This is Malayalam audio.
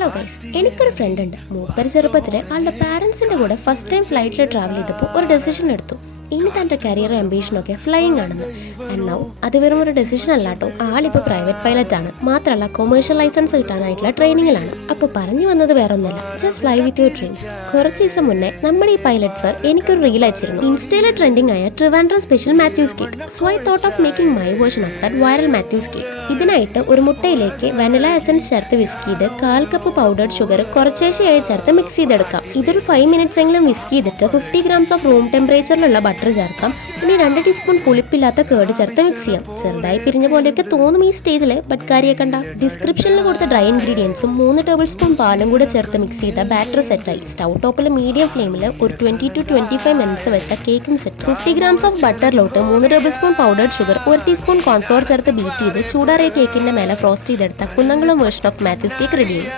ഹലോ ഗൈസ്, എനിക്കൊരു ഫ്രണ്ട് ഉണ്ട്. മൂപ്പര് ചെറുപ്പത്തിൽ ആളുടെ പാരൻസിന്റെ കൂടെ ഫസ്റ്റ് ടൈം ഫ്ലൈറ്റിൽ ട്രാവൽ ചെയ്തപ്പോൾ ഒരു ഡെസിഷൻ എടുത്തു. ഇനി തന്റെ കരിയർ അംബീഷനൊക്കെ ഫ്ലൈയിങ് ആണെന്ന്. ആൻഡ് നൗ അത് വെറും ഒരു ഡെസിഷൻ അല്ലാട്ടോ, ആളിപ്പോൾ പ്രൈവറ്റ് പൈലറ്റ് ആണ്. മാത്രമല്ല കൊമേഴ്ഷ്യൽ ലൈസൻസ് കിട്ടാനായിട്ടുള്ള ട്രെയിനിങ്ങിലാണ്. അപ്പോൾ പറഞ്ഞു വന്നത് വേറെ ഒന്നുമല്ല, just fly with your dreams. കുറച്ച് ദിവസം മുന്നേ നമ്മുടെ ഈ പൈലറ്റ് സർ എനിക്കൊരു റീൽ അയച്ചിരുന്നു. ഇൻസ്റ്റയിലെ ട്രെൻഡിങ് ആയ Trivandrum special Mathews cake. So I thought of making my version of that viral Mathews cake. ഇതിനായിട്ട് ഒരു മുട്ടയിലേക്ക് വനില എസൻസ് ചേർത്ത് വിസ്ക് ചെയ്ത് 1/4 കപ്പ് പൗഡർഡ് ഷുഗർ കുറച്ചേശയായി ചേർത്ത് മിക്സ് ചെയ്തെടുക്കാം. ഇതൊരു 5 മിനിറ്റ്സ് എങ്കിലും വിസ്ക് ചെയ്തിട്ട് 50 ഗ്രാംസ് ഓഫ് റൂം ടെമ്പറേച്ചറിലുള്ള ബട്ടർ ചേർക്കാം. ഇനി 2 ടീസ്പൂൺ പുളിപ്പില്ലാത്ത കേട് ചേർത്ത് മിക്സ് ചെയ്യാം. ചെറുതായി പിരിഞ്ഞ പോലെയൊക്കെ തോന്നും ഈ സ്റ്റേജിൽ, ബട്ട് കാര്യക്കണ്ട. ഡിസ്ക്രിപ്ഷനിൽ കൊടുത്ത ഡ്രൈ ഇൻഗ്രീഡിയൻസും 3 ടേബിൾ സ്പൂൺ പാലും കൂടെ ചേർത്ത് മിക്സ് ചെയ്ത ബാറ്റർ സെറ്റായി. സ്റ്റൗ ടോപ്പിൽ മീഡിയം ഫ്ലെയിമിൽ ഒരു 20 to 25 മിനിറ്റ്സ് വെച്ച കേക്കും set. 50 grams of ബട്ടറിലോട്ട് 3 table spoon powdered sugar, 1 teaspoon cornflour ചേർത്ത് ബീറ്റ് ചെയ്ത് ചൂടാറിയ കേക്കിന്റെ മേലെ ഫ്രോസ്റ്റ് ചെയ്തെടുത്ത Kunnamkulam version of Mathews cake റെഡിയായി.